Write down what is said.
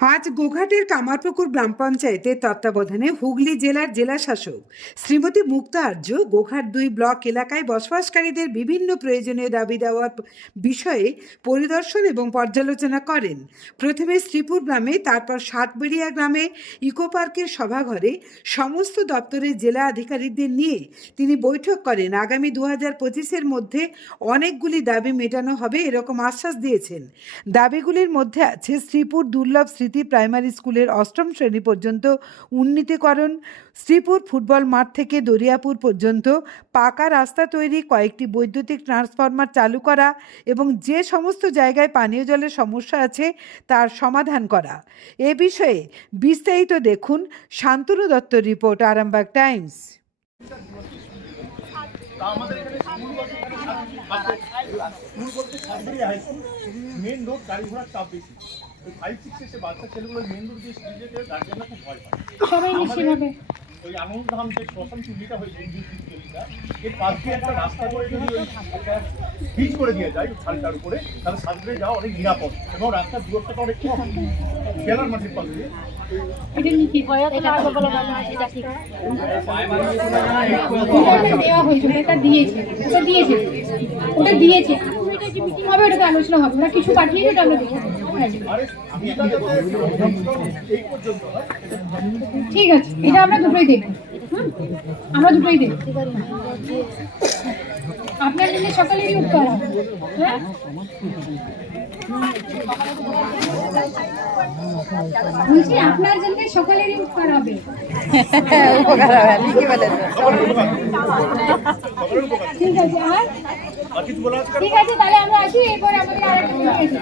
আজ গোঘাটের কামারপুকুর গ্রাম পঞ্চায়েতের তত্ত্বাবধানে হুগলি জেলার জেলা শাসক শ্রীমতী মুক্তা আর্য গোঘাট দুই ব্লক এলাকায় বসবাসকারীদের বিভিন্ন প্রয়োজনীয় দাবি দেওয়ার বিষয়ে পরিদর্শন এবং পর্যালোচনা করেন। প্রথমে শ্রীপুর গ্রামে, তারপর সাতবেড়িয়া গ্রামে, ইকো পার্কের সভাঘরে সমস্ত দপ্তরের জেলা আধিকারিকদের নিয়ে তিনি বৈঠক করেন। আগামী দু হাজার পঁচিশের মধ্যে অনেকগুলি দাবি মেটানো হবে এরকম আশ্বাস দিয়েছেন। দাবিগুলির মধ্যে আছে শ্রীপুর দুর্লভ স্মৃতি প্রাইমারি স্কুলের অষ্টম শ্রেণি পর্যন্ত উন্নীতকরণ, শ্রীপুর ফুটবল মাঠ থেকে দরিয়াপুর পর্যন্ত পাকা রাস্তা তৈরি, কয়েকটি বৈদ্যুতিক ট্রান্সফরমার চালু করা এবং যে সমস্ত জায়গায় পানীয় জলের সমস্যা আছে তার সমাধান করা। এ বিষয়ে বিস্তারিত দেখুন শান্তনু দত্ত রিপোর্ট, আরামবাগ টাইমস। আমাদের এখানে বলতে মেন রোড গাড়ি ঘোড়ার চাপ বেশি। ফাইভ সিক্স এসে বাচ্চা ছেলেগুলো মেন রোড দিয়ে স্কুল যেতে গার্জেনরা খুব ভয় পায়। সবাই মিশে ওই আনন্দধাম যে শ্মশান চুল্লিটা হয়েছে ইন্ডিয়ান চুল্লিটা এর পাশ দিয়ে একটা রাস্তা করে যদি ওই পিচ করে দিয়ে যায় খালটার উপরে তাহলে সাতবাড়ি যাওয়া অনেক নিরাপদ। এবং রাস্তার দূরত্বটা অনেক কম। খেলার মাঠের পাশ। দিয়ে এটা লিখি দেওয়া হয়েছে ওটা দিয়েছে। ওটা দিয়েছে। হবে? ওটাতে আলোচনা হবে। ওরা কিছু পাঠিয়েছে ওটা আমরা দেখে নেব। আরে আমি এই পর্যন্ত হয় ঠিক আছে এটা আমরা দুটোই দেবো। আমরা দুটোই দেবো। আপনার সকালেরই উপকার হ্যাঁ? বলছি আপনার জন্য সকালেরই উপকার হবে। ঠিক আছে আর? ঠিক আছে তাহলে আমরা আসি এরপরে আমাদের আর একটা